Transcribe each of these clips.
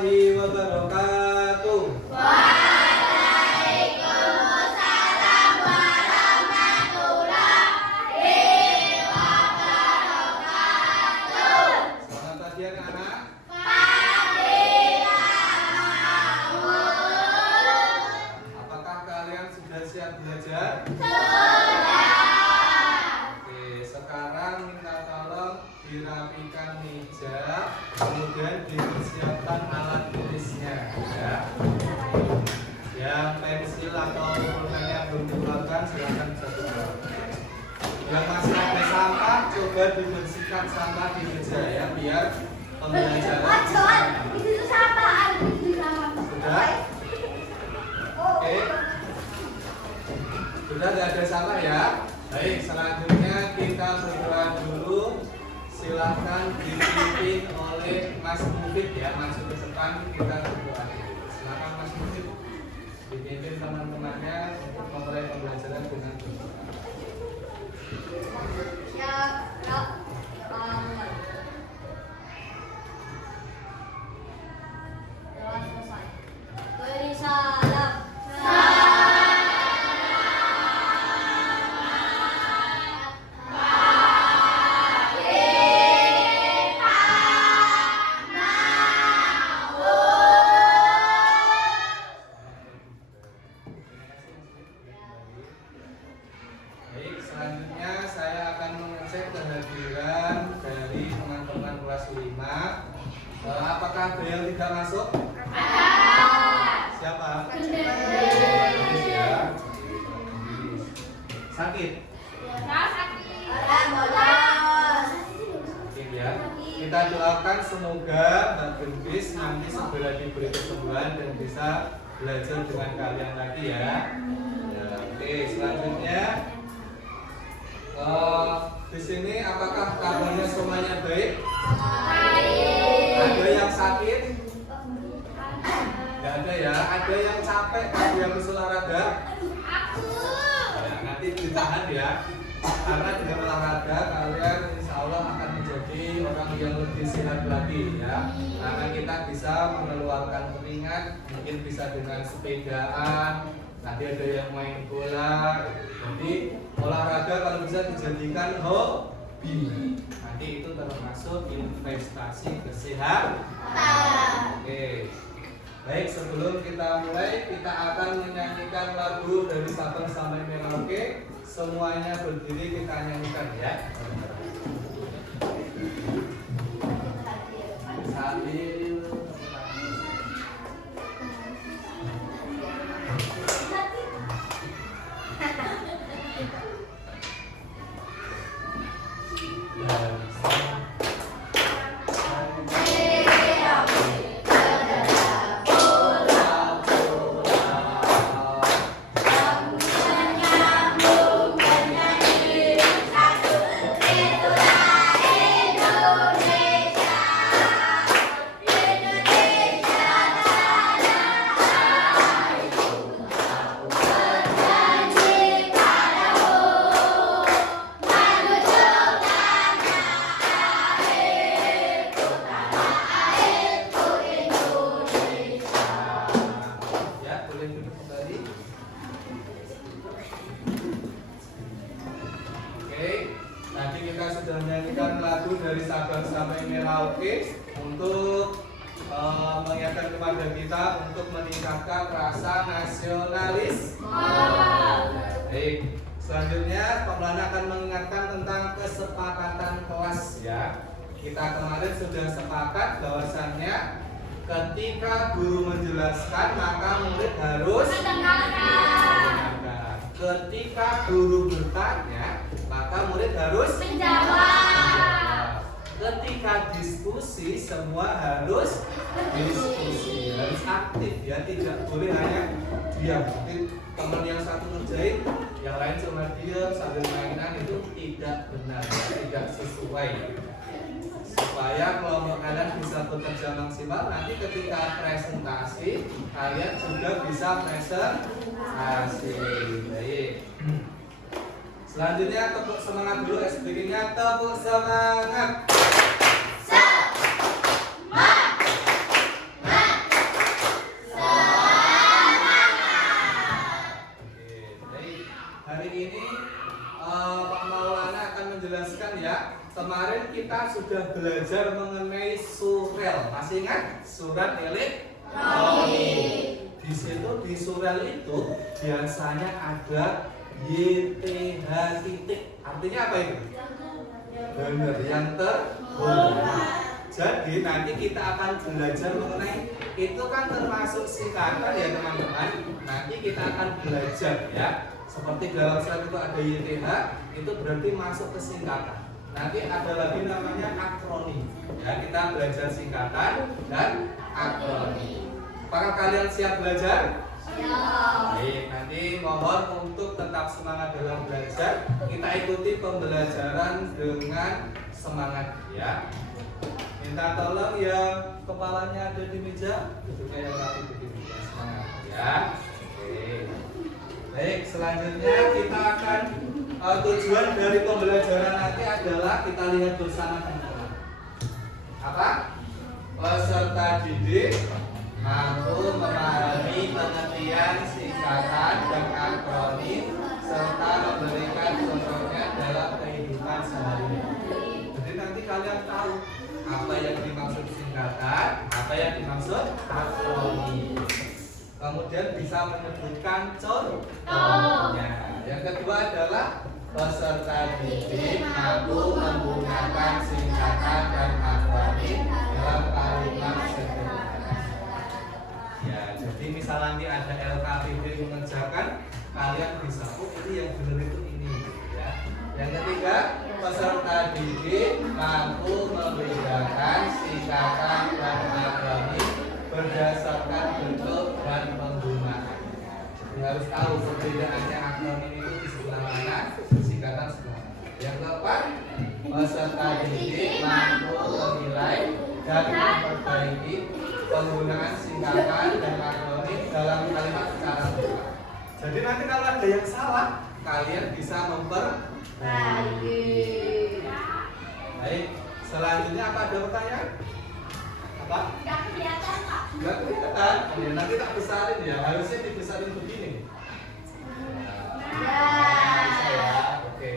warahmatullahi wabarakatuh. Waalaikumsalam warahmatullahi wabarakatuh. Selamat pagi anak-anak. Apakah kalian sudah siap belajar? Oke, sekarang minta tolong dirapikan meja, kemudian dipersiapkan alat tulisnya, ya. Yang pensil atau pulpennya belum dikeluarkan silahkan disetor. Yang masih ada sampah, coba dibersihkan sampah di meja ya, biar pembelajaran sudah. Oke, sudah tidak ada sampah ya. Baik, selanjutnya kita berdoa dulu. Silahkan dipimpin oleh Mas Mufid ya, masuk ke depan kita berdoa. Silahkan Mas Mufid dipimpin teman-temannya untuk memulai pembelajaran dengan berdoa. Beri salam. Baik, selanjutnya saya akan mengecek kehadiran dari teman-teman kelas 5. Apakah beliau tidak masuk? Siapa? Ya. Sakit? Sakit ya. Kita doakan semoga Mbak Gendis nanti segera diberi kesembuhan dan bisa belajar dengan kalian lagi ya. Ya, oke, selanjutnya di sini apakah kabarnya semuanya baik? Ada yang sakit? Tidak ada ya. Ada yang capek? Ada yang bisa olahraga? Ya, nanti ditahan ya. Karena dengan olahraga kalian insya Allah akan menjadi orang yang lebih sehat lagi ya. Karena kita bisa mengeluarkan keringat, mungkin bisa dengan sepedaan. Nanti ada yang main bola. Jadi olahraga kalau bisa dijadikan hobi. Nanti itu termasuk investasi kesehatan. Oke. Baik, sebelum kita mulai, kita akan menyanyikan lagu dari Sabang sampai Merauke. Semuanya berdiri kita nyanyikan ya. Sambil menyanyikan lagu dari Sabang sampai Merauke untuk mengingatkan kepada kita untuk meningkatkan rasa nasionalis. Baik, selanjutnya Pemlana akan mengingatkan tentang kesepakatan kelas ya. Kita kemarin sudah sepakat bahwasannya ketika guru menjelaskan maka murid harus mendengarkan. Ketika guru bertanya maka murid harus menjawab. Ketika diskusi semua harus diskusi, harus aktif ya, tidak boleh hanya diam. Mungkin teman yang satu ngerjain, yang lain cuma diam sambil mainan, itu tidak benar, tidak sesuai. Supaya kelompok kalian bisa bekerja maksimal, nanti ketika presentasi kalian juga bisa presentasi. Baik. Selanjutnya tepuk semangat dulu, SPG-nya tepuk semangat. Semangat. sudah belajar mengenai surel. Masih ingat surat elektronik? Di situ di surel itu biasanya ada YTH titik. Artinya apa itu? Benar, yang terhormat. Jadi nanti kita akan belajar mengenai itu kan termasuk singkatan ya teman-teman. Nanti kita akan belajar ya. Seperti dalam surat itu ada YTH, itu berarti masuk ke singkatan. Nanti ada lagi namanya akronim. Ya, kita belajar singkatan dan akronim. Apakah kalian siap belajar? Siap. Baik, nanti mohon untuk tetap semangat dalam belajar. Kita ikuti pembelajaran dengan semangat ya. Minta tolong yang kepalanya ada di meja, duduknya yang rapi begini ya, semangat ya. Oke. Baik, selanjutnya kita akan tujuan dari pembelajaran nanti adalah kita lihat bersama teman-teman. Apa? Peserta didik mampu memahami pengertian singkatan dan akronim serta memberikan contohnya dalam kehidupan sehari-hari. Jadi nanti kalian tahu apa yang dimaksud singkatan, apa yang dimaksud akronim. Kemudian bisa menyebutkan contohnya. Yang kedua adalah peserta didik mampu menggunakan singkatan dan akronim dalam kalimat sederhana. Ya, jadi misal nanti ada LKPD mengerjakan, kalian bisa, oh ini yang benar itu ini, ya. Yang ketiga, peserta didik mampu membedakan singkatan dan akronim berdasarkan bentuk dan penggunaannya. Jadi harus tahu perbedaannya akronim itu di sebelah mana, singkatan sebelah mana. Yang keempat, peserta didik mampu menilai dan memperbaiki penggunaan singkatan dan akronim dalam kalimat secara benar. Jadi nanti kalau ada yang salah, kalian bisa memperbaiki. Baik, selanjutnya apa, ada pertanyaan? Apa? Nggak kelihatan, Pak. Nggak kelihatan? Ya, nanti tak besarin ya, harusnya dibesarin begini. Bisa ya, oke.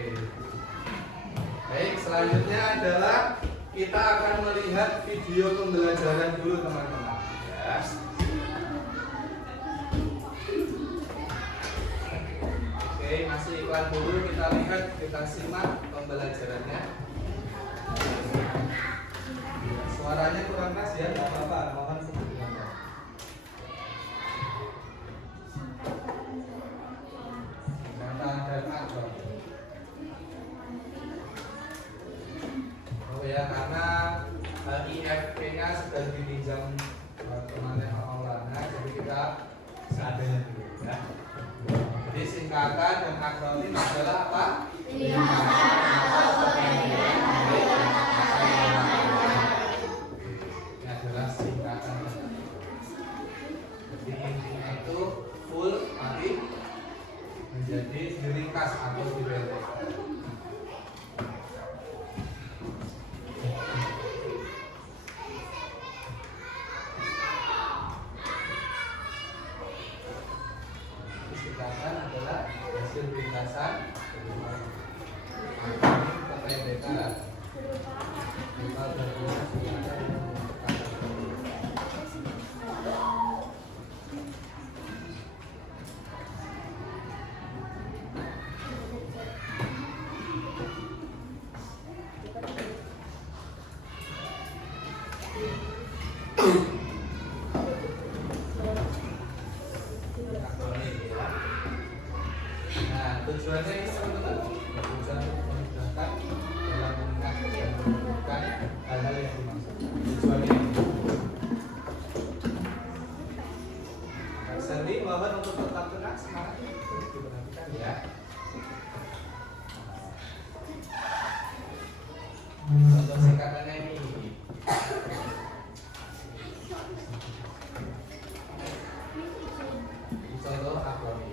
Baik, selanjutnya adalah kita akan melihat video pembelajaran dulu teman-teman ya. Oke, masih iklan dulu, kita lihat, kita simak pembelajarannya. Suaranya kurang keras ya, nggak apa-apa, mohon sebentar. Kata dan akron. Oh ya, karena IFP-nya sedang dipinjam temannya Maulana, jadi kita seadanya dulu ya. Jadi singkatan dan akronim adalah apa? Singkatan atau pendekatan dari Ini adalah singkatan. Jadi intinya itu full tapi menjadi diringkas atau dipendekkan. Singkatan adalah hasil ringkasan kependekan berupa berguna singkatan dan tujuannya ini teman-teman, tujuan memudahkan dalam mengingat dan menemukan hal-hal yang dimaksud. Tujuannya ini. Kak Sandy, mohon untuk tetap tenang, semangat diperhatikan ya. Contoh singkatannya ini. Contoh akronim.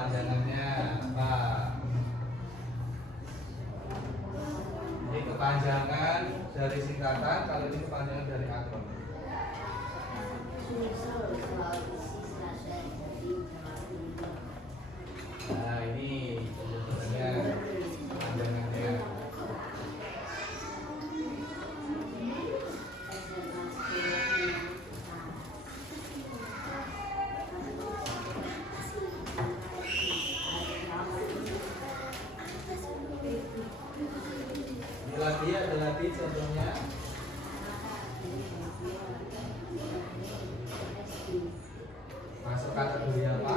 kepanjangannya apa? Ini kepanjangan dari singkatan, kalau ini kepanjangan dari akronim. Nah, ini penjelasannya kepanjangannya. Ada lagi contohnya. Masuk kategori apa?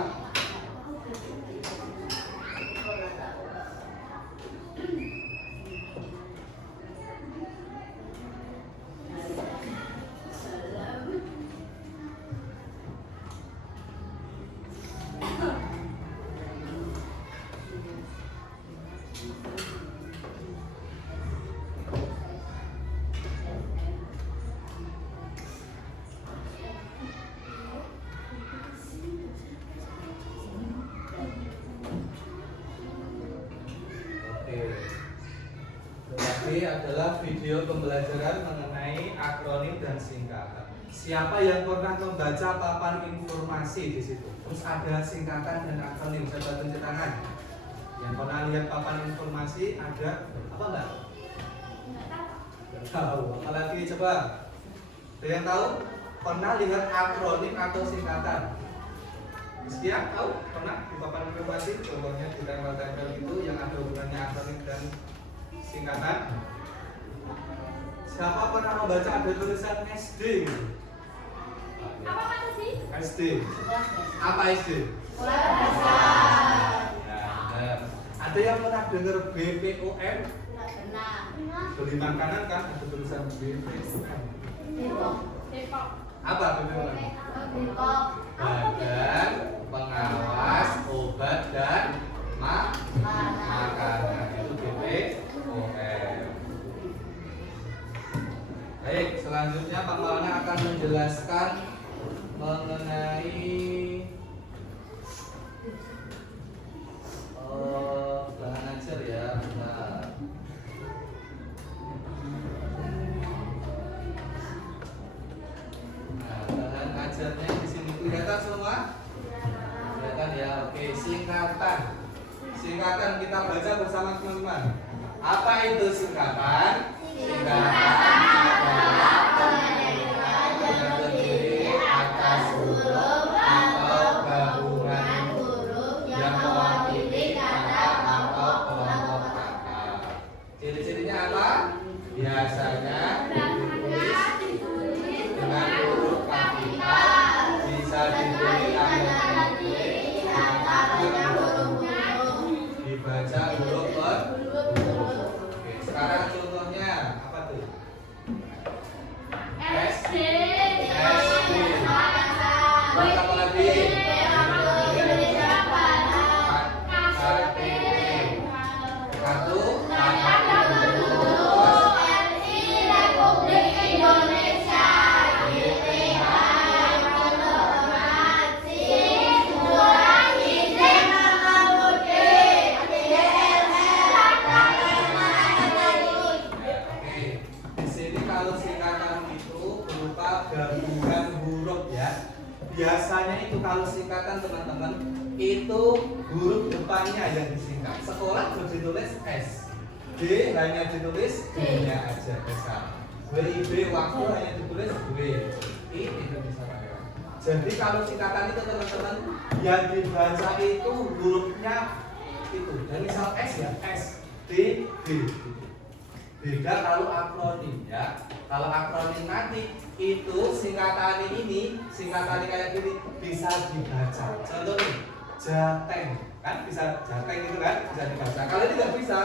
Adalah video pembelajaran mengenai akronim dan singkatan. Siapa yang pernah membaca papan informasi di situ? Terus ada singkatan dan akronim. Saya tunjuk tangan. Yang pernah lihat papan informasi ada apa enggak? Enggak tahu. Apalagi coba. Ada yang tahu? Pernah lihat akronim atau singkatan? Sekian tahu? Pernah di papan informasi? Contohnya di tempel-tempel itu yang ada hubungannya akronim dan singkatan. Siapa pernah membaca ada tulisan SD? Apa kata sih? SD. Apa SD? Nah, ada yang pernah dengar BPOM? Pernah. Beli makanan kan ada tulisan BPOM. Depok. Apa BPOM? Depok. Badan Pengawas Obat dan Makanan. Itu BPOM. Baik, selanjutnya Pak Maulana akan menjelaskan mengenai bahan ajar ya. Nah, bahan ajarnya di sini kelihatan semua? Kelihatan ya. Oke, singkatan. Singkatan kita baca bersama teman-teman. Apa itu singkatan? Singkatan adalah penggabungan yang terdiri atas huruf atau gabungan huruf yang mewakili kata atau kelompok kata. Ciri-cirinya apa? Biasanya ditulis dengan huruf kapital, bisa ditulis dengan dibaca huruf per huruf. Oke, sekarang contohnya apa tuh? SD. Buat apa lagi? Indonesia Barat. KTP. Kartu RI Republik Indonesia. YPH Informasi Surat Izin Mengemudi. Oke, di sini kalau singkatan itu berupa gabungan huruf ya. Biasanya itu kalau singkatan teman-teman itu huruf depannya yang disingkat. Sekolah ditulis S, D hanya ditulis D-nya aja besar. WIB waktu hanya ditulis W. Ini Indonesia Raya. Jadi kalau singkatan itu teman-teman yang dibaca itu hurufnya itu. Dan misal S ya S, D, D. Beda kalau akronim ya. Kalau akronim nanti itu singkatan ini kayak gini bisa dibaca. Contoh nih, Jateng kan bisa Jateng itu kan bisa dibaca. Kalau ini nggak bisa,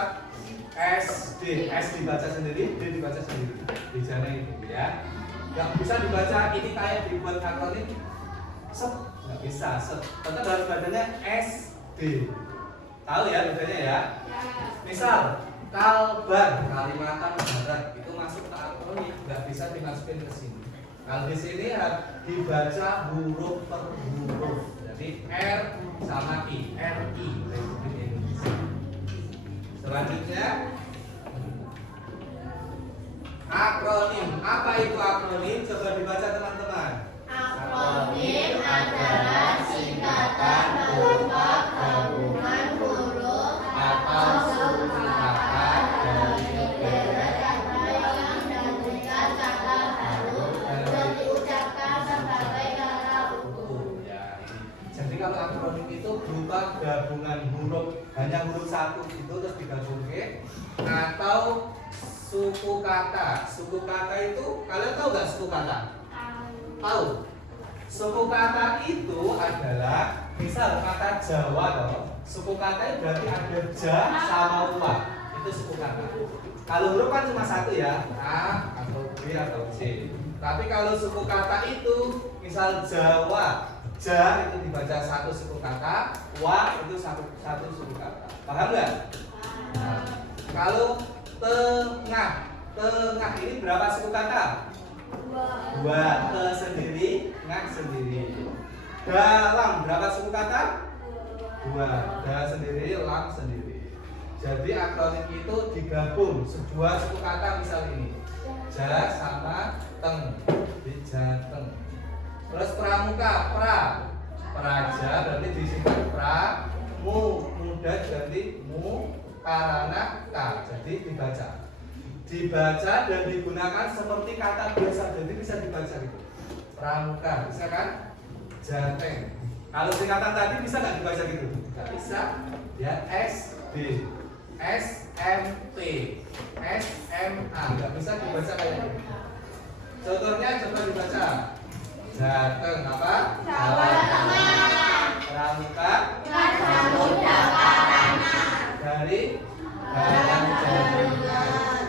SD, S dibaca sendiri, D dibaca sendiri. Bedanya itu ya. Nggak bisa dibaca ini kayak dibuat akronim. Set nggak bisa. Set tetap harus bacanya SD. Tahu ya bedanya ya. Misal Kalbar, Kalimantan Barat itu masuk ke akronim, nggak bisa dimasukin ke sini. Kalau di sini dibaca huruf per huruf, ya. Jadi R sama I, RI Republik Indonesia. Selanjutnya akronim. Apa itu akronim? Coba dibaca teman-teman. Akronim adalah singkatan berupa gabungan huruf atau suku kata dari beberapa yang mengandungkan kata baru dan diucapkan sebagai kata utuh. Ya, jadi kalau akronim itu berupa gabungan huruf, hanya huruf satu itu terus digabungkan, atau suku kata. Suku kata itu kalian tahu nggak suku kata? Tahu. Suku kata itu adalah misal kata Jawa toh. Suku kata itu berarti ada ja sama wa. Itu suku kata. Kalau huruf kan cuma satu ya, A atau B atau C. Tapi kalau suku kata itu misal Jawa, ja itu dibaca satu suku kata, wa itu satu suku kata. Paham nggak? Nah, kalau tengah, tengah ini berapa suku kata? Dua. Te sendiri, ngah sendiri. Dalam berapa suku kata? Dua. Da sendiri, lam sendiri. Jadi akronim itu digabung sebuah suku kata, misal ini ja sama teng, di jateng. Terus pramuka, praja berarti disingkat pra, muda jadi mu, karana ka, jadi dibaca dan digunakan seperti kata biasa, jadi bisa dibaca gitu. Pramuka bisa kan? Jateng. Kalau singkatan tadi bisa nggak dibaca gitu? Nggak bisa. Ya, SD, SMP, SMA nggak bisa dibaca kayak gitu. Contohnya coba dibaca. Jateng apa? Jawa Tengah. Pramuka Raja Muda Karana. dari barang jaringan.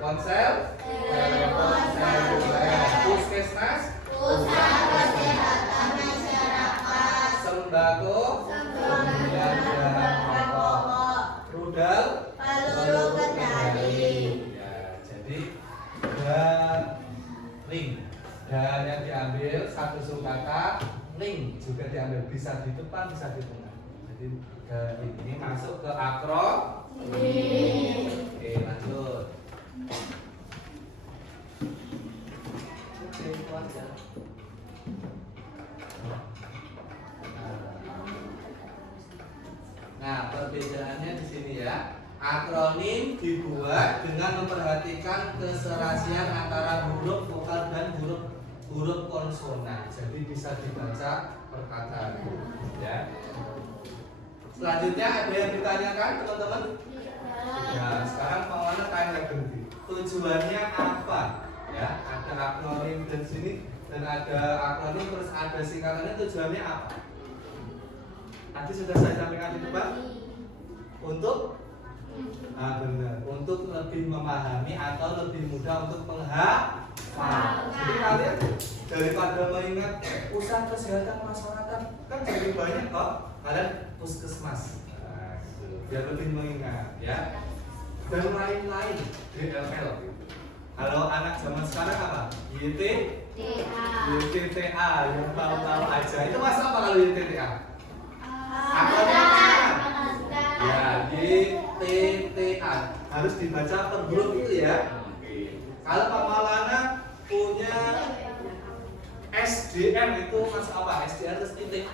Ponsel, telepon seluler. Puskesmas, Pusat Kesehatan Masyarakat. sembako, pembelian bahan pokok. Rudal, Peluru kendali. Ya, jadi ring. Dan yang diambil satu suku kata, ring juga diambil, bisa di depan bisa di tengah. Jadi ini masuk ke akronim. Oke, lanjut. Oke, itu aja. Nah, perbedaannya di sini ya. Akronim dibuat dengan memperhatikan keserasian antara huruf vokal dan huruf konsonan. Jadi bisa dibaca perkataan, ya. Selanjutnya ada yang ditanyakan, teman-teman? Ya, sekarang Pak Wana tanya lagi. Tujuannya apa? Ya, ada akronim di sini dan ada akronim terus ada singkatannya. Tujuannya apa? Tadi sudah saya sampaikan itu, Pak. Untuk benar, untuk lebih memahami atau lebih mudah untuk menghafal. Jadi kalian daripada mengingat pusat kesehatan masyarakat kan jadi banyak kok. Kalian puskesmas, nah, gitu. Biar lebih mengingat ya. Dan lain-lain DLL. Kalau anak zaman sekarang apa? YTTA yang tahu-tahu aja. Itu mas apa kalau YTTA? Ya, YTTA harus dibaca per huruf itu ya. Kalau Pak Maulana punya SDM itu mas apa? SDM terus titik.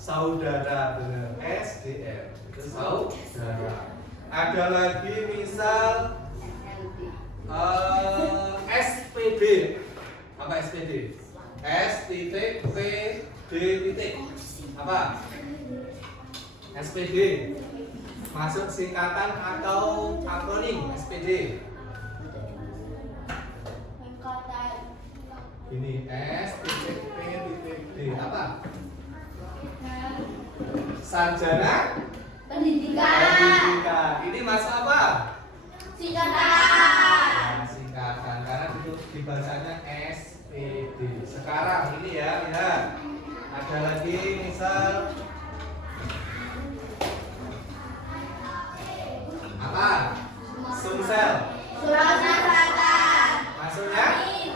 Saudara, benar. SDM itu saudara. Ada lagi misal SPD. Apa SPD? S titik P D titik. Apa? SPD. Masuk singkatan atau akronim SPD? Ini S titik P titik D. Apa? Sarjana Pendidikan. Ini masuk apa? Singkatan. Singkatan karena itu dibacanya SPD. Sekarang ini ya, lihat. Ada lagi misal apa? Sumsel. Sulawesi Selatan. Maksudnya?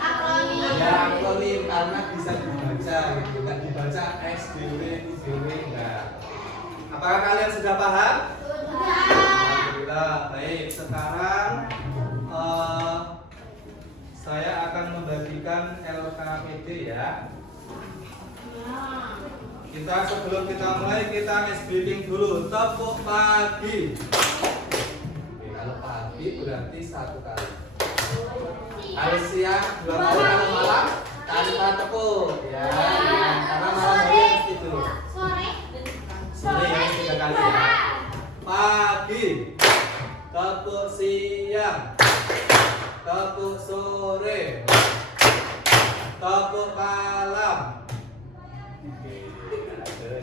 Akronim. Ya, akronim karena bisa dibaca dibaca gitu, nggak dibaca SDW, IDW enggak. Apakah kalian sudah paham? Alhamdulillah. Baik, sekarang saya akan membagikan LKPD ya. Kita sebelum kita mulai kita speaking dulu. Tepuk pagi. Oke, kalau pagi berarti satu kali. Hari siang, dua kali. Kalau malam tanpa tepuk ya. Karena malam hari mesti dulu. Sore ya, 3 kali ya. Pagi, tepuk siang, tepuk sore, tepuk malam.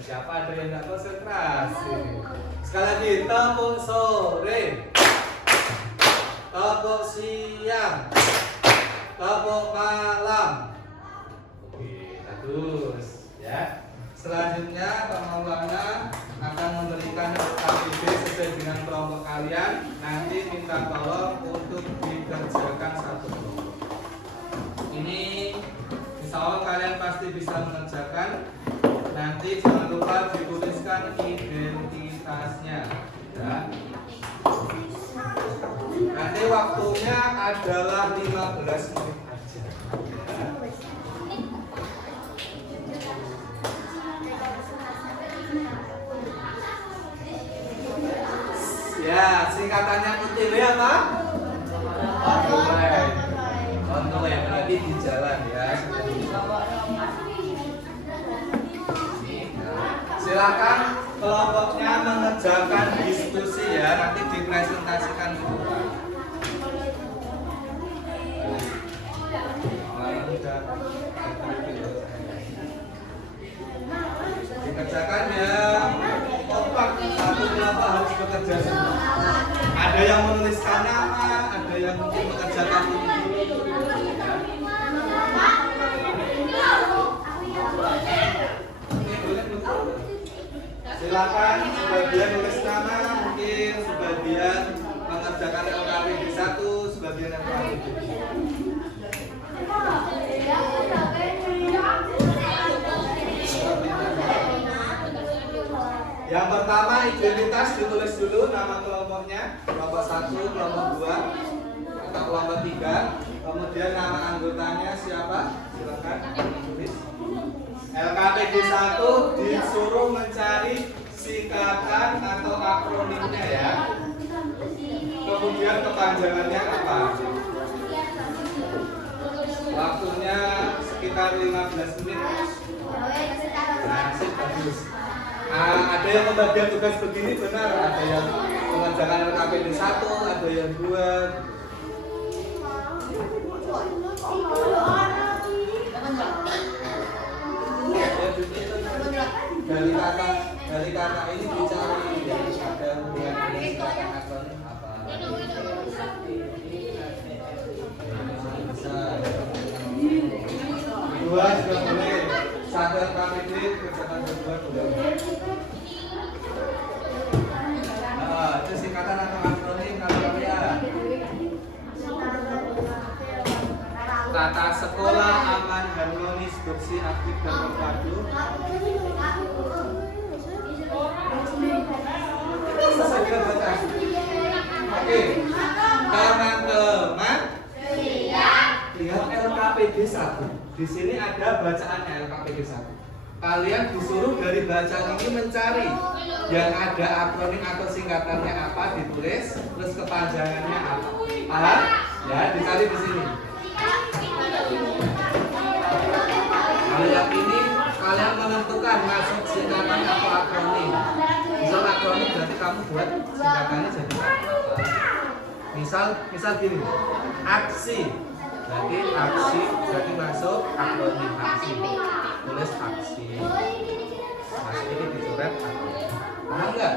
Siapa ada yang nggak konsentrasi? Sekali lagi, tepuk sore, tepuk siang, tepuk malam. Oke, terus ya. Selanjutnya Pak Maulana akan memberikan LKPD sesuai dengan kelompok kalian. Nanti minta tolong untuk dikerjakan satu kelompok. Ini insya Allah kalian pasti bisa mengerjakan. Nanti jangan lupa dituliskan identitasnya ya. Nanti waktunya adalah 15 menit aja ya. Singkatannya UTW apa? On the way, berarti di jalan ya. Silakan kelompoknya mengerjakan diskusi ya, nanti dipresentasikan dulu. Dikerjakan ya, kompak, satu kelompok harus bekerja semua. Ada yang menuliskan nama, ada yang mungkin mengerjakan ini. Silakan sebagian nulis nama, mungkin sebagian mengerjakan LKPD 1, sebagian LKPD 2. Yang pertama identitas ditulis dulu nama kelompoknya, kelompok 1, kelompok 2, atau kelompok 3. Kemudian nama anggotanya siapa? Silakan tulis. LKPD 1 disuruh mencari singkatan atau akronimnya ya. Kemudian kepanjangannya apa? Waktunya sekitar 15 menit. Nah, bagus. Ada yang membagikan tugas begini benar, ada yang mengerjakan LKPD 1, ada yang 2. Dari kata ini dicari ya, ada hubungan dengan singkatan akronim apa? Dua juga boleh. Satu LKPD kerjakan berdua boleh. Itu singkatan atau akronim kalau kalian? Tata sekolah aman, harmonis, bersih, aktif dan terpadu. Oke, teman-teman, lihat LKPD 1. Di sini ada bacaannya LKPD 1. Kalian disuruh dari bacaan ini mencari yang ada akronim atau singkatannya apa, ditulis, terus kepanjangannya apa. Paham? Ya, dicari di sini. Kalau yang ini kalian menentukan masuk singkatan atau akronim. Misal akronim berarti kamu buat singkatannya jadi apa? Misal gini, aksi. Berarti aksi berarti masuk akronim aksi. Tulis aksi. Masuk ini dicoret akronim. Paham enggak?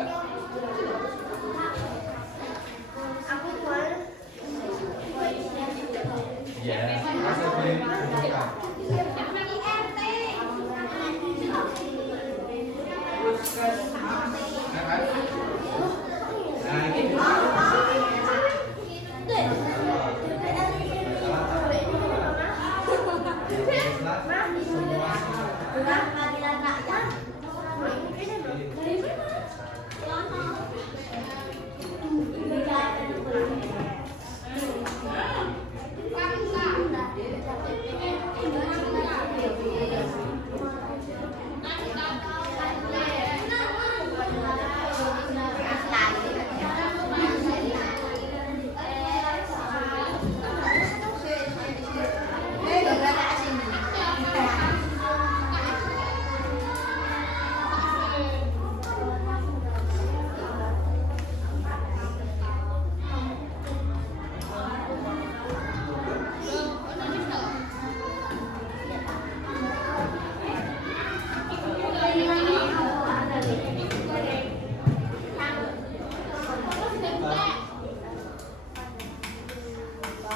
Ya, masuk dibuka. Nah, ini semua Pengadilan rakyat.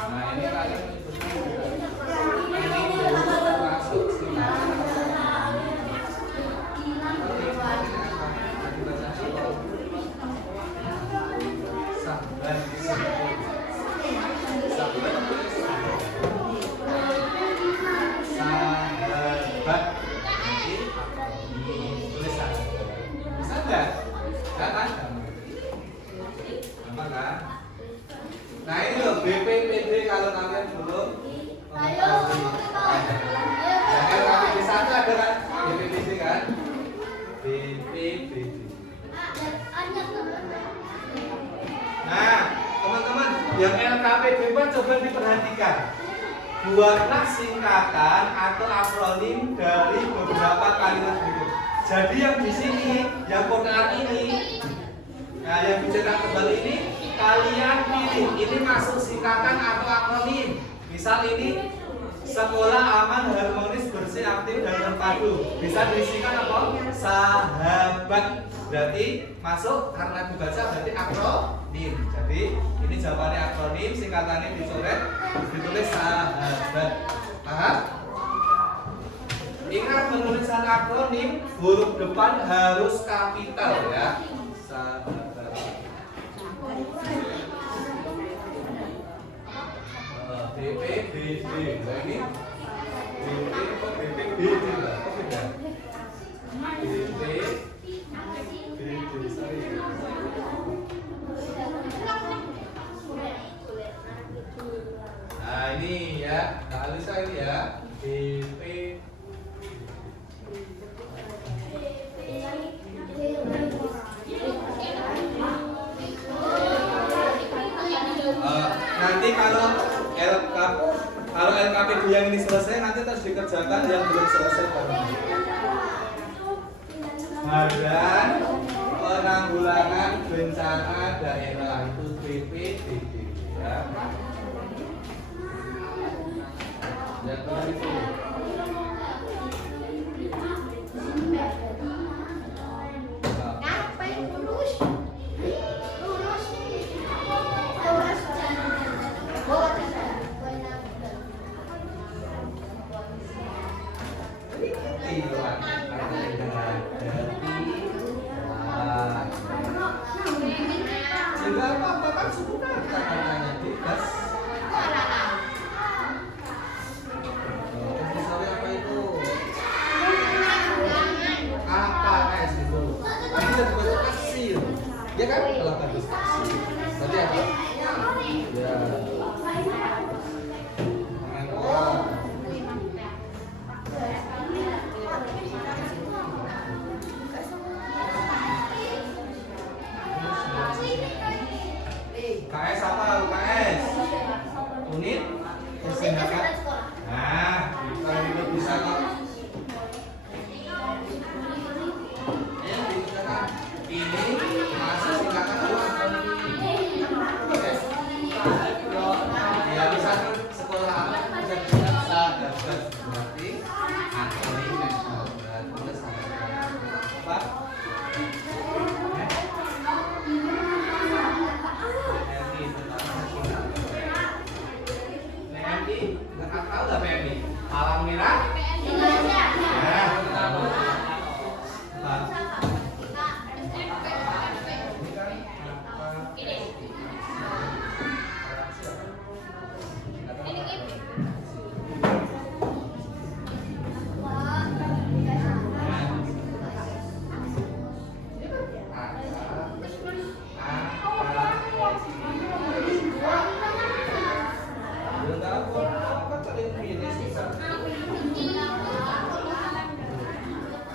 Nah, ini kalian ini masuk sahabat tulisan bisa nggak? Nggak kan? Gampang kan? Nah ini loh BPPD kalau kalian belum ya kan di satu ada kan BPPD kan BPPD. Nah teman-teman yang LKPD coba diperhatikan, buatlah singkatan atau akronim dari beberapa kalimat berikut. Jadi yang di sini yang kotak ini, nah yang dicetak tebal ini kalian pilih ini masuk singkatan atau akronim. Misal ini sekolah aman, harmonis, bersih, aktif dan terpadu. Bisa disingkat apa? Sahabat. Berarti masuk karena dibaca berarti akronim. Jadi ini jawabannya akronim, singkatannya dicoret, ditulis sahabat. Paham? Ingat penulisan akronim huruf depan harus kapital ya. Sahabat. BPBD, nah ini BP apa BPBD lah, kok beda? BPBD, sorry. Nah ini ya, Kak Alisa ini ya, BP. Nanti kalau LKPD yang ini selesai nanti terus dikerjakan yang belum selesai bareng. Badan Penanggulangan Bencana Daerah itu BPBD ya. Ya itu. Juga apa kan suku kata katanya bebas. Misalnya apa itu? KKS itu. Bisa dibaca asil. Ya kan? Kalau bagus asil. Berarti apa? Ya. KS apa? KS unit kesehatan. Nah, kalau itu bisa kok. Ini masuk singkatan apa? Ya bisa sekolah apa? Bisa sahabat berarti akronim berarti sahabat apa? Nggak tahu nggak PMI? Palang merah?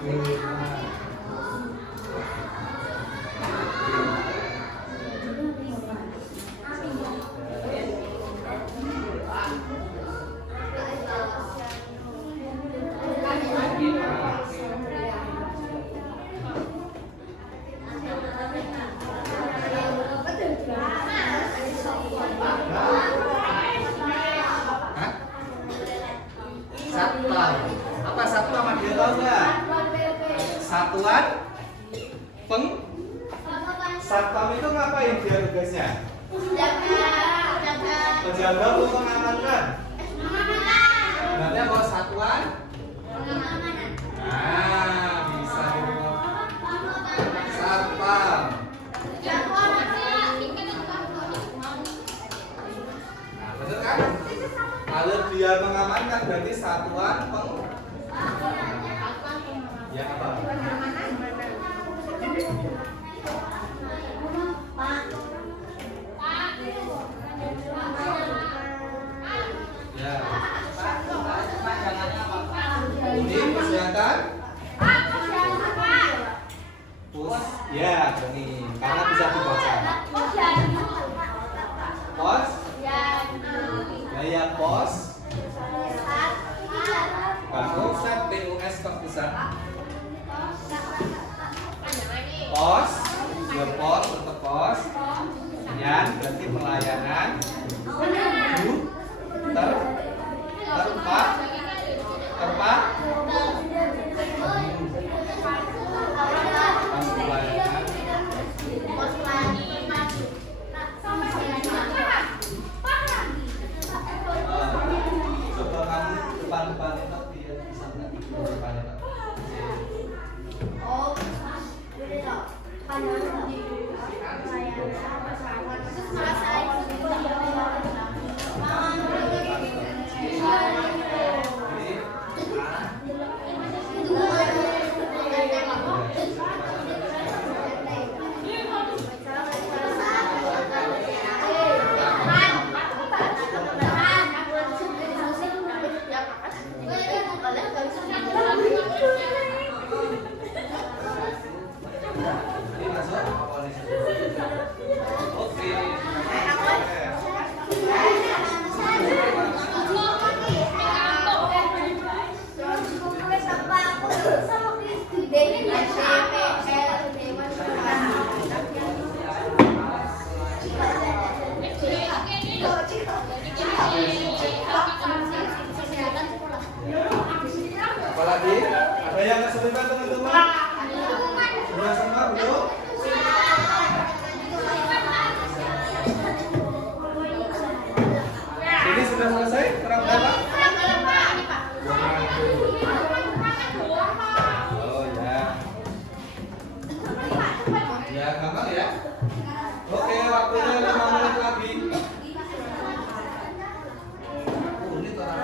Hah? Satpam. Apa satpam? Dia tahu nggak? Satuan peng. Satpam itu ngapain dia tugasnya? Menjaga atau mengamankan? Berarti apa satuan? Nah, bisa gitu. Satpam. Nah, betul kan? Kalau dia mengamankan berarti satuan peng. Ya apa? Ya. Ini kesehatan. Ya, ini karena bisa dibaca. Pos. Gaya pos. Pusat PUS kok pusat. Pos. Ya pos untuk pos. Yan berarti pelayanan. Terpak. Coba kamu depan itu dia bisa nggak depan itu? Ini masuk apa nih? Oke. Apalagi? Ada yang kesulitan teman-teman? Sudah semua belum? Ini sudah selesai? Terang berapa? Oh ya. Ya gampang ya. Oke, waktunya 5 menit lagi. Ini usaha.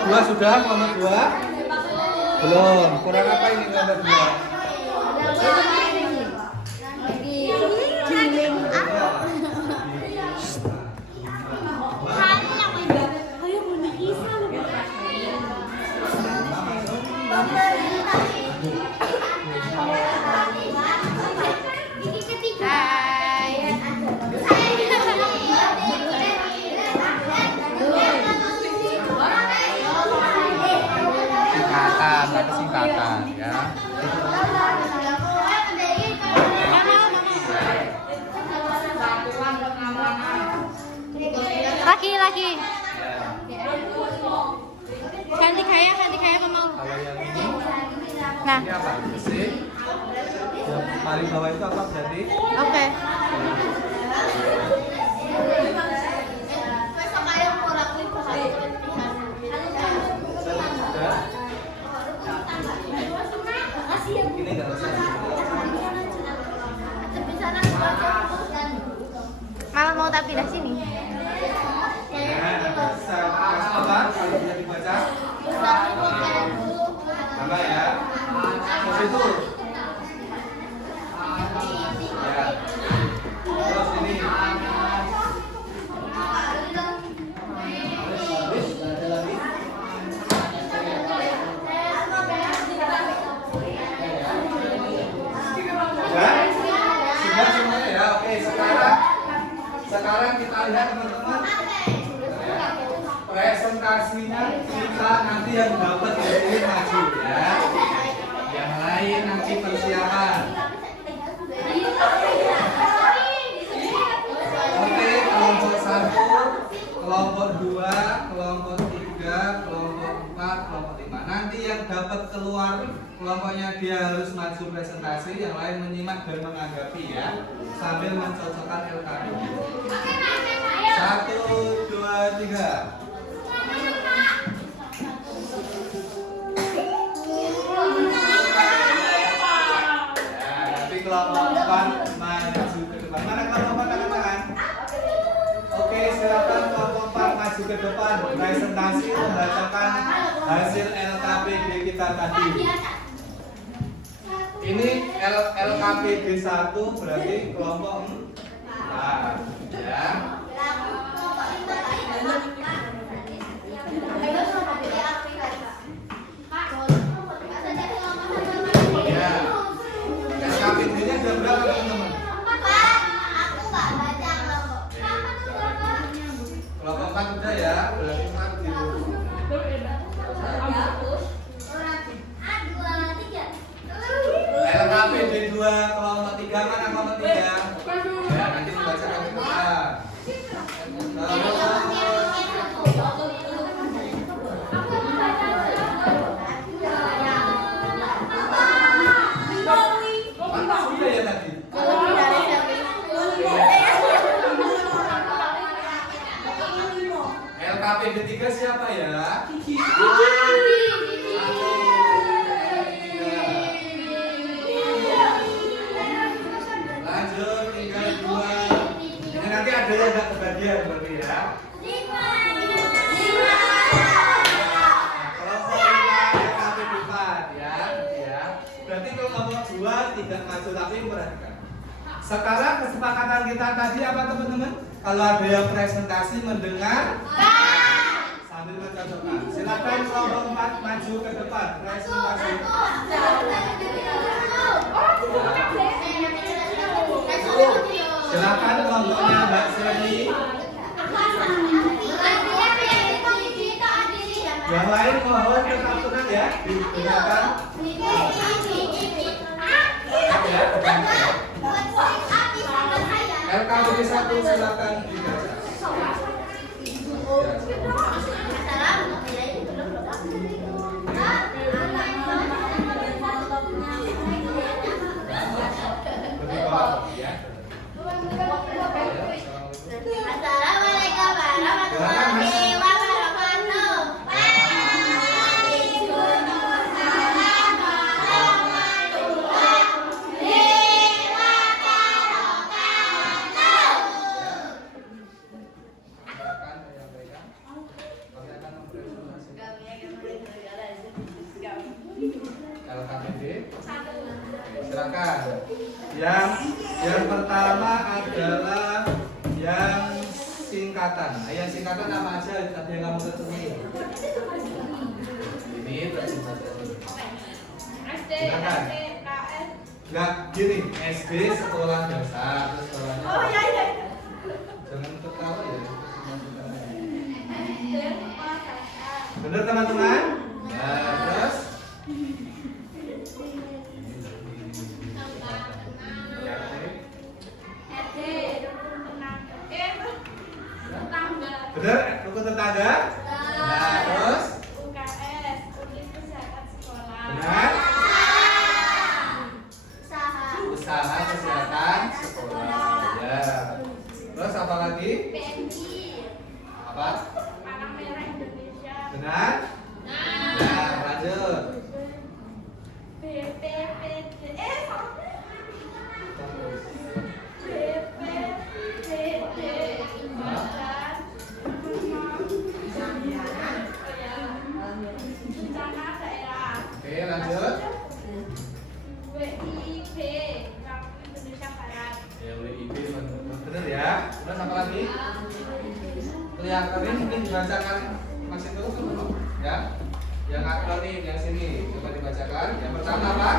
2 sudah, kelompok 2? Belum. Kurang apa ini kelompok 2? Singkatan ya. Laki. Ganti kaya mau. Kalau yang ini, Nah, ini apa? Besi. Yang paling bawah itu apa berarti? oke. Sudah. Ini nggak usah. Malah mau tak pindah sini. Apa? Kalau bisa dibaca? Apa ya? Ke situ. Ya. Terus ini. Terus ada lagi. Sudah semuanya ya. Oke, sekarang kita lihat teman-teman. Presentasinya kita nanti yang dapat ini maju ya. Yang lain nanti persiapan. Oke, kelompok 1, kelompok 2, kelompok 3, kelompok 4, kelompok 5. Nanti yang dapat keluar kelompoknya dia harus maju presentasi, yang lain menyimak dan menanggapi ya, sambil mencocokkan LKB. 1, 2, 3. Kelompok 4 maju ke depan. Mana kelompok 4 angkat tangan? Oke, silakan kelompok 4 maju ke depan. Presentasi membacakan hasil LKPD kita tadi. Ini LKPD 1 berarti kelompok 4 ya. LKPD-nya sudah berapa teman-teman? Kelompok 4 udah ya, berarti 4 LKPD 2 kelompok 3 mana kelompok 3? Ya, nanti dibacakan ke depan. Sudah ya tadi? LKPD 3 siapa ya? Lanjut 3, 2. Ini nanti ada yang nggak kebagian berarti ya. Kelompok 5 LKPD 4 ya. Berarti kelompok 2 tidak masuk, tapi perhatikan. Sekarang kesepakatan kita tadi apa teman-teman? Kalau ada yang presentasi mendengar sambil mencocokkan. Silakan kelompok 4 maju ke depan presentasi. Silakan kelompoknya Mbak Seri. Yang lain mohon tetap tenang ya, digunakan. LKPD 1 silakan dibaca. Assalamualaikum warahmatullahi wabarakatuh. Waalaikumsalam warahmatullahi wabarakatuh. LKPD? Satu. Silakan. Yang pertama adalah yang singkatan. Yang singkatan apa aja tadi yang kamu ketemu? Ini terjemah. SD, Silakan. SD, KS. Enggak, gini, SD sekolah dasar, terus sekolahnya. Oh iya iya. Jangan ketawa ya. SD, sekolah dasar. Bener teman-teman? Ya, terus? SD, tetangga. Bener, rukun tetangga? Nah, terus? UKS, unit kesehatan sekolah. Benar? Usaha. Usaha kesehatan sekolah. Ya. Terus apa lagi? PMI. Apa? Palang Merah Indonesia. Benar? Ya, lanjut. BPPD. Terus. BPPD. Bencana daerah. Oke, lanjut. WIB, Kampung Indonesia Barat. Ya, WIB bener ya. Terus apa lagi? Kelihatan ini mungkin dibacakan masih terus belum? Ya. Yang akronim yang sini coba dibacakan. Yang pertama apa?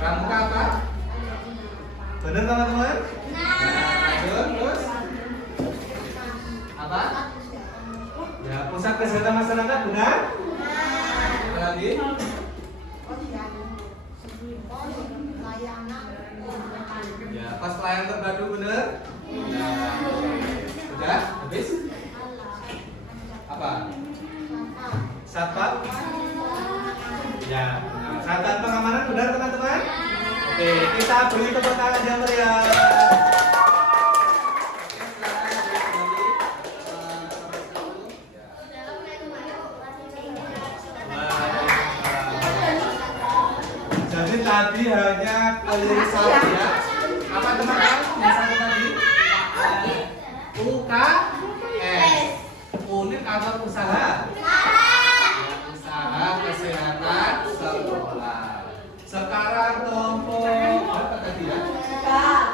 Pramuka apa? Bener teman-teman? Nah, lanjut terus. Apa? Ya, pusat kesehatan masyarakat benar? Apa lagi? Ya, pas pelayanan terpadu bener? Nah, sudah? Habis? Apa? Satpam? Ya, nah, Satpam pengamanan benar teman-teman? Oke, kita beri tepuk tangan yang meriah. Jadi tadi hanya keliru satu ya. Apa teman-teman? Yang satu tadi? UKS. Unit atau usaha? Usaha kesehatan sekolah. Sekarang kelompok apa tadi ya?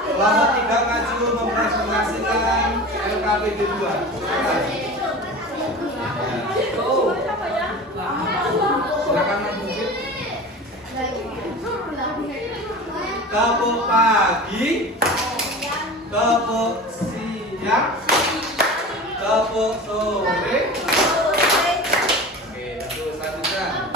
Kelompok 3 maju mempresentasikan LKPD 2. Silakan mengikuti. Tepuk pagi, tepuk siang, tepuk sore. Oke, lalu selanjutnya.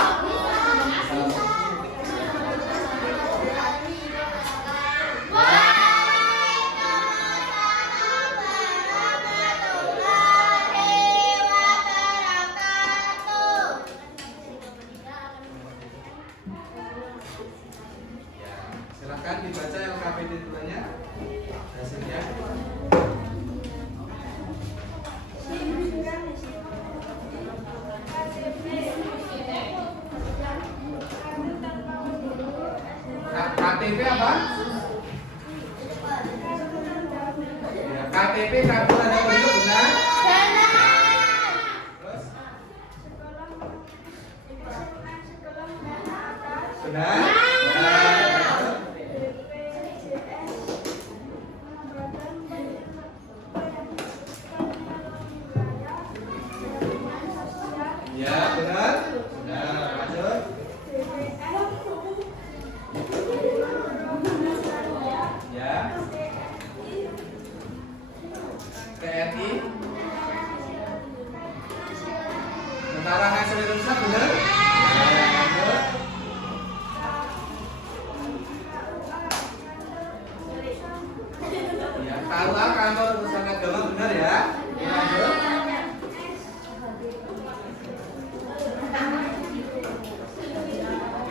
Silakan dibaca LKPD 2-nya hasilnya. KTP apa? Ya, KTP kartu tanda penduduk benar? Terus? Benar? Ya, benar? Nah, lanjut. Ya. TNI. Tentara Nasional Indonesia benar? Lanjut. Ya, KUA kantor urusan agama benar ya? Lanjut.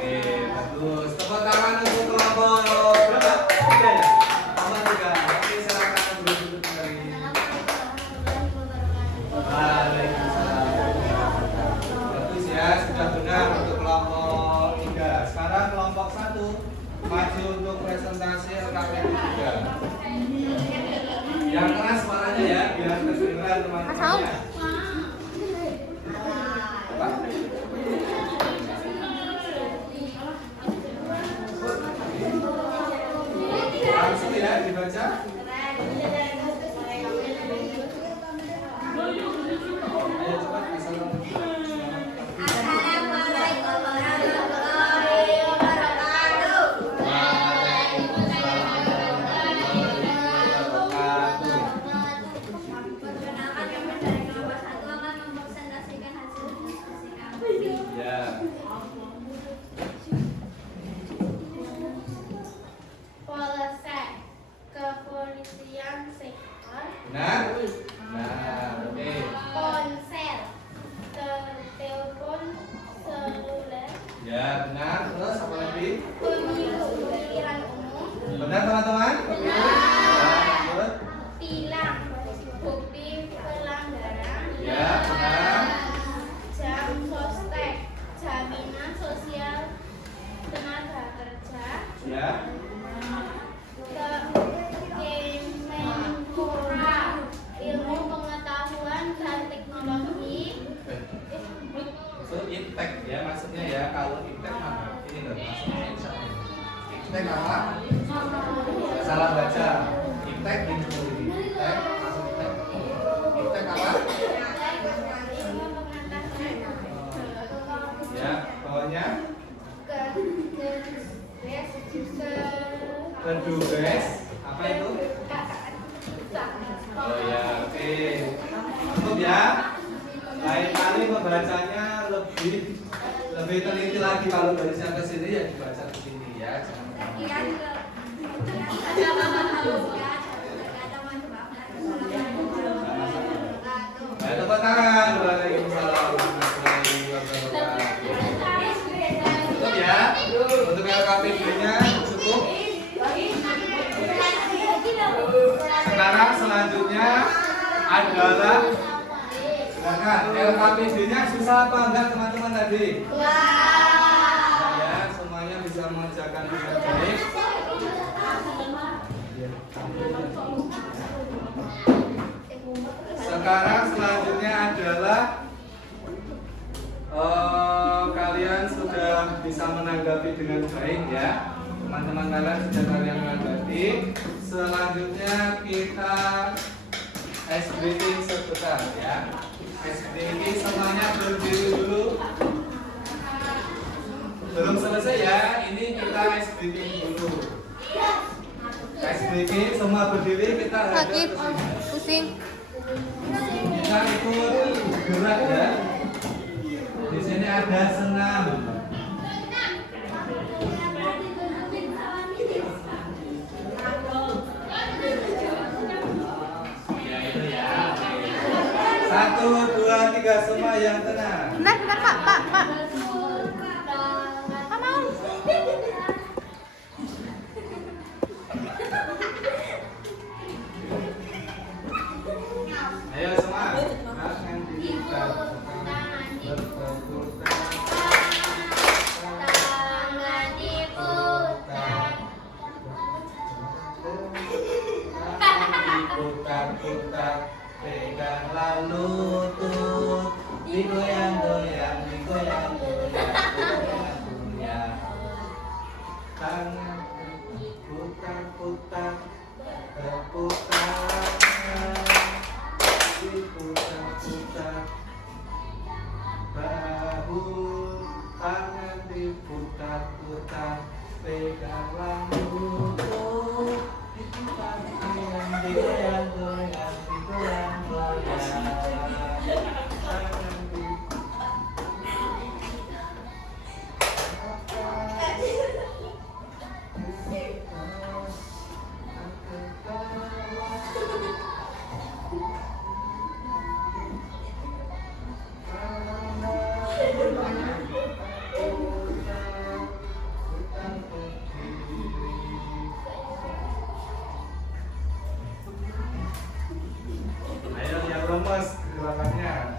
Oke, bagus. Tepuk tangan untuk kelompok berapa? 3 ya? Tambah 3. Oke, silakan duduk kembali. Waalaikumsalam. Bagus ya. Ya. Polsek, kepolisian sektor. Benar? Nah, oke. Ponsel, telepon seluler. Ya, benar. Terus apa lagi? Pemilihan umum. Benar teman-teman? Ya, terus? Tilang, bukti pelanggaran. Ya, benar. Jam sostek, jaminan sosial tenaga kerja. Ya. Kemenpora, ilmu pengetahuan dan teknologi. So, iptek ya maksudnya ya. Kalau iptek mana? Ini loh maksudnya misalnya. Iptek apa? Salah baca. Iptek ini dulu. Iptek masuk iptek. Iptek apa? Ilmu pengetahuan. Ya, bawahnya kedubes. Apa itu? Oh ya, oke. Cukup ya. Lain kali membacanya lebih teliti lagi kalau barisnya ke sini ya dibaca ke sini ya. Jangan Ayo tepuk tangan. Waalaikumsalam warahmatullahi wabarakatuh. Cukup ya. Untuk LKPD-nya cukup. Sekarang selanjutnya adalah silakan LKPD-nya susah apa enggak teman-teman tadi? Ya, semuanya bisa mengerjakan dengan baik. Sekarang selanjutnya adalah kalian sudah bisa menanggapi dengan baik ya. Teman-teman kalian sudah kalian menanggapi. Selanjutnya kita SBT sebentar ya. SBT semuanya berdiri dulu. Belum selesai ya. Ini kita SBT dulu. SBT semua berdiri kita hadap Sakit, ke sini. pusing. Kita ikut gerak ya. Di sini ada senam. Ya itu ya. 1, 2, 3 semua yang tenang. Benar, benar Pak, Pak, Pak. Pak mau. Ayo semua. Akan dibuka. Tangan diputar. Diputar-putar, peganglah lutut, digoyang-goyang, digoyang-goyang. Tangan putar-putar, berputar, diputar-putar. Bahu, tangan diputar-putar, peganglah lutut, diputar-putar, digoyang-goyang, digoyang-goyang. Tangan Ayo yang lemes gerakannya.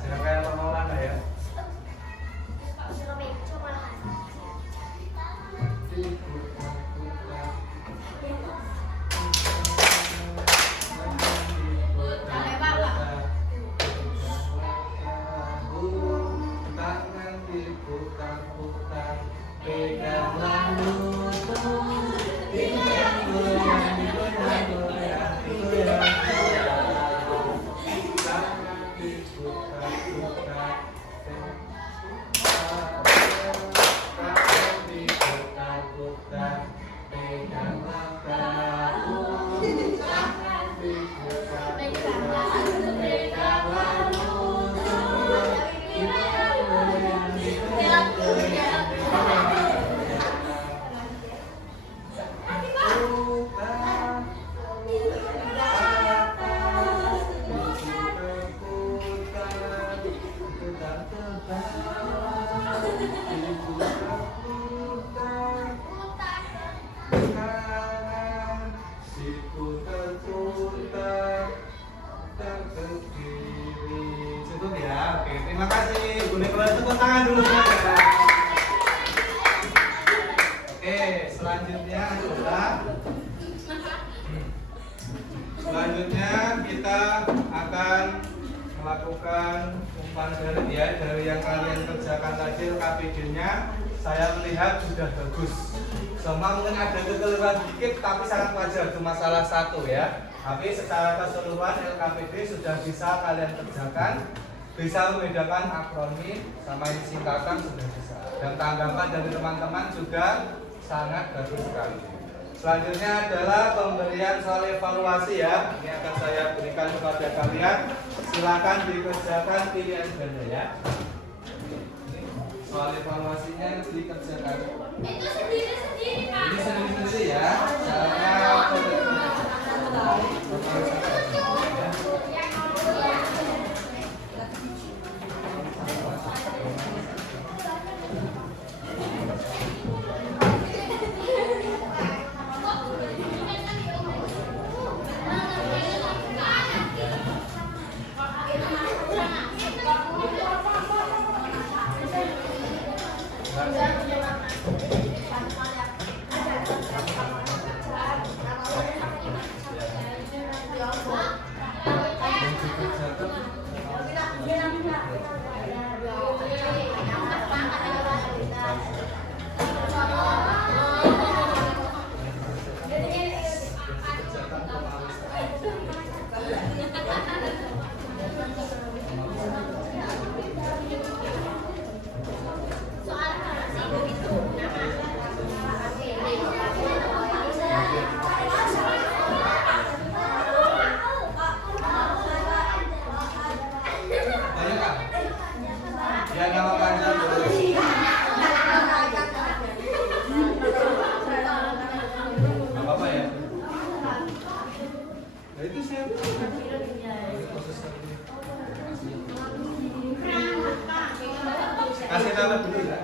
tepuk tangan dulu ya. Oke, selanjutnya adalah kita akan melakukan umpan garis ya. Dari yang kalian kerjakan tadi LKPD-nya saya melihat sudah bagus. Semua mungkin ada kekeliruan sedikit tapi sangat wajar, cuma salah satu ya. Tapi secara keseluruhan LKPD sudah bisa kalian kerjakan. Bisa membedakan akronim sama singkatan sudah bisa. Dan tanggapan dari teman-teman juga sangat bagus sekali. Selanjutnya adalah pemberian soal evaluasi ya. Ini akan saya berikan kepada kalian. Silakan dikerjakan pilihan ganda ya. Soal evaluasinya dikerjakan. Itu sendiri-sendiri, Pak. Ini sendiri-sendiri ya. Caranya ya nama panjang dulu. Gak apa-apa ya. Nah itu siapa? Kasih nama dulu ya.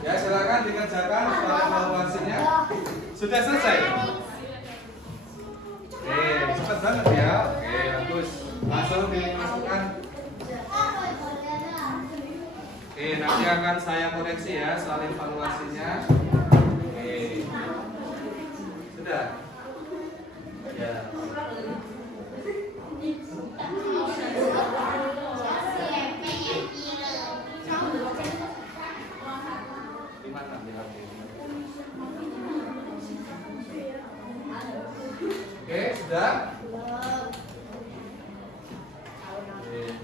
Ya silakan dikerjakan soal evaluasinya. Sudah selesai. Oke, cepat banget ya. Oke, bagus. Langsung dimasukkan. Oke, nanti akan saya koreksi ya soal evaluasinya. Oke. Sudah. Ya. Gimana bilang ini? Oke, sudah.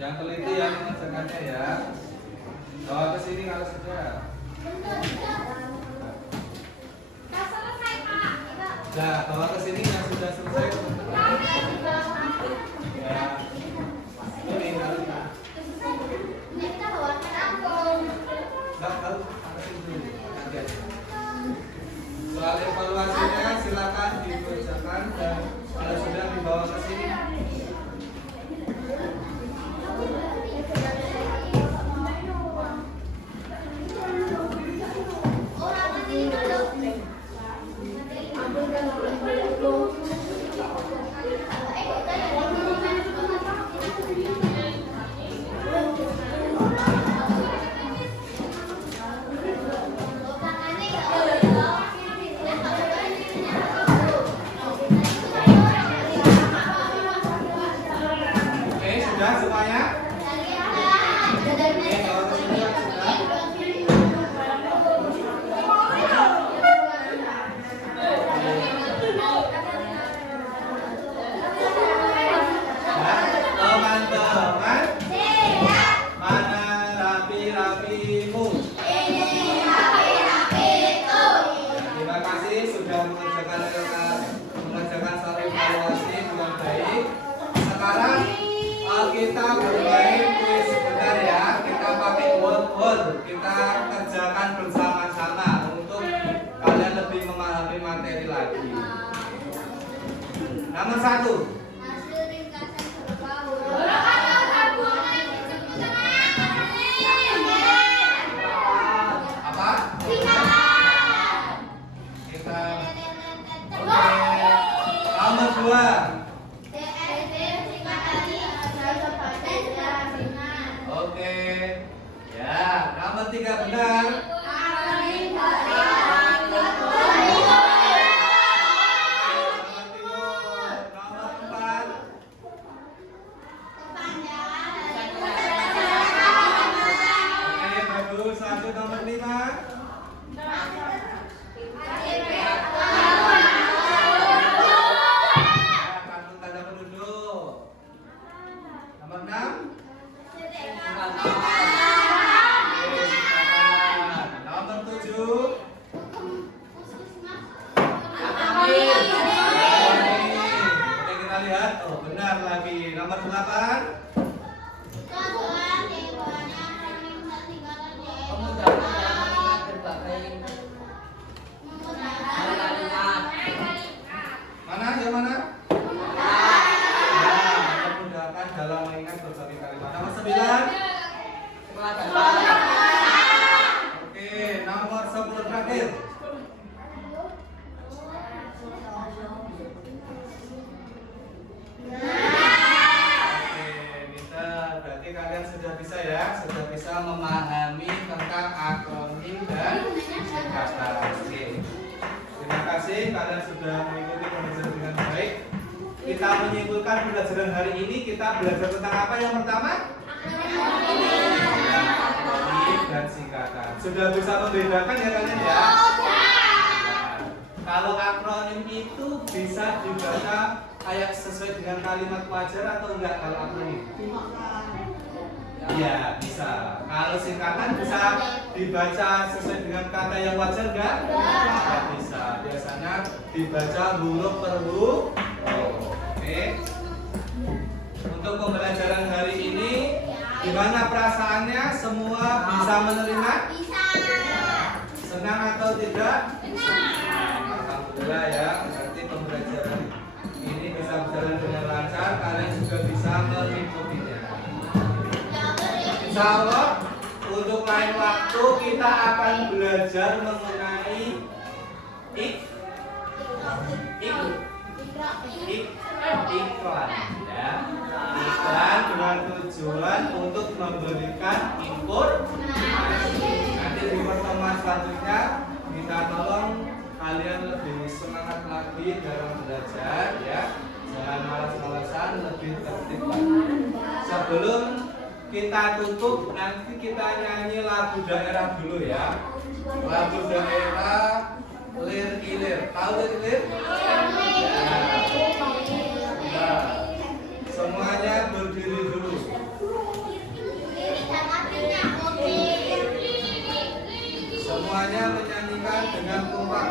Yang teliti yang mengerjakannya ya. Bawa ke sini kalau sudah. Nah, bawa ke sini yang sudah selesai. Ya. Ini harus. Nggak tahu. Nanti aja. Soal evaluasinya silakan dikerjakan dan kalau sudah dibawa ke sini. Sudah semuanya? Teman-teman, mana rapi-rapimu? Terima kasih sudah mengerjakan soal evaluasi dengan baik. Sekarang kita bermain kuis sebentar ya. Kita pakai word. Kita kerjakan bersama-sama untuk kalian lebih memahami materi lagi. Nomor 1. Apa? Kita. Oke. Nomor 2. Ya, nomor 3 benar. Lanjut nomor 5. Kartu tanda penduduk. Nomor 6. Nomor 7. Oke, kita lihat. Oh, benar lagi. Nomor 8. Mana? Yang mana? Memudahkan dalam mengingat berbagai kalimat. Nomor 9. Oke, nomor 10 terakhir. Oke, berarti kalian sudah bisa ya, sudah bisa memahami tentang akronim dan singkatan. Oke. Terima kasih kalian sudah mengikuti pembelajaran dengan baik. Kita menyimpulkan pembelajaran hari ini, kita belajar tentang apa yang pertama? Akronim dan singkatan. Sudah bisa membedakan ya kalian ya? Kalau akronim itu bisa dibaca kayak sesuai dengan kalimat wajar atau enggak kalau akronim? Iya, bisa. Kalau singkatan bisa dibaca sesuai dengan kata yang wajar enggak? Enggak bisa. Biasanya dibaca huruf per huruf. Oke. Untuk pembelajaran hari ini, gimana perasaannya? Semua bisa menerima? Bisa. Senang atau tidak? Alhamdulillah ya. Berarti pembelajaran ini bisa berjalan dengan lancar. Kalian juga bisa mengikutinya. Insya Allah untuk lain waktu kita akan belajar mengenai iklan ya. Iklan dengan tujuan untuk memberikan informasi. Nanti di pertemuan selanjutnya kita tolong kalian lebih semangat lagi dalam belajar ya. Jangan malas-malasan, lebih tertib lagi. Sebelum kita tutup, nanti kita nyanyi lagu daerah dulu ya. Lagu daerah Lir Ilir. Tahu Lir Ilir? Ya. Semuanya berdiri dulu. Semuanya menyanyikan dengan kompak.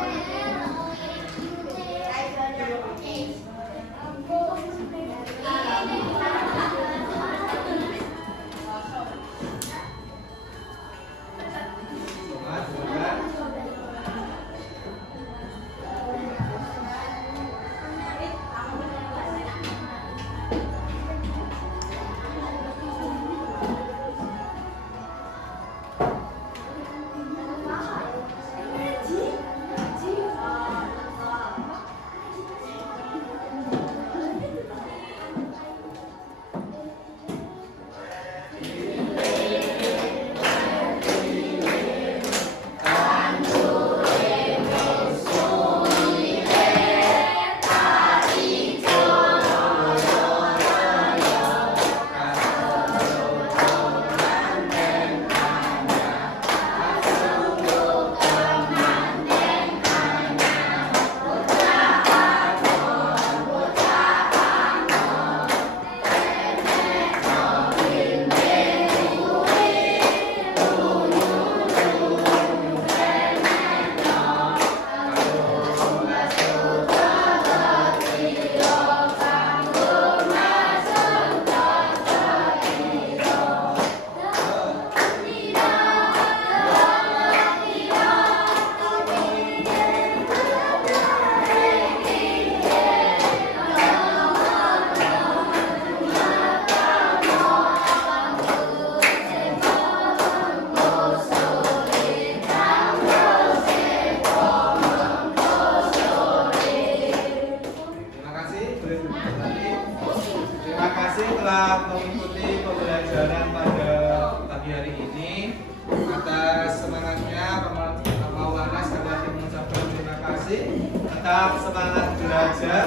tetap semangat belajar.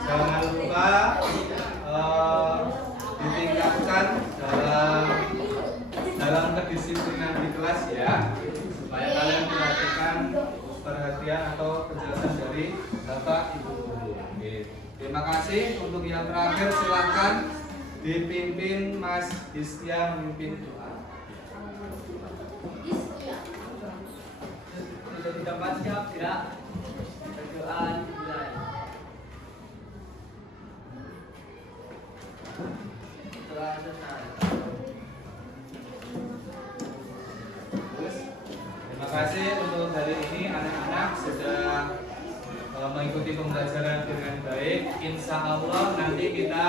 Jangan lupa ditingkatkan dalam kedisiplinan di kelas ya, supaya kalian perhatikan perhatian atau penjelasan dari Bapak Ibu guru. Oke. Terima kasih. Untuk yang terakhir silakan dipimpin Mas Histia memimpin doa. Sudah tidak siap tidak? Berdoa dimulai. Setelah selesai. Terima kasih untuk hari ini anak-anak sudah mengikuti pembelajaran dengan baik. Insya Allah nanti kita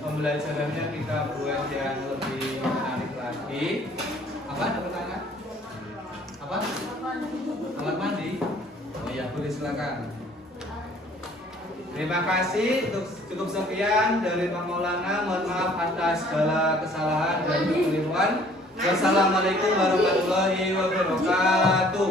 pembelajarannya kita buat yang lebih menarik lagi. Apa ada pertanyaan? Apa? Alat mandi? Oh iya, boleh silakan. Terima kasih. Untuk cukup sekian dari Pak Maulana. Mohon maaf atas segala kesalahan dan kekeliruan. Wassalamualaikum warahmatullahi wabarakatuh.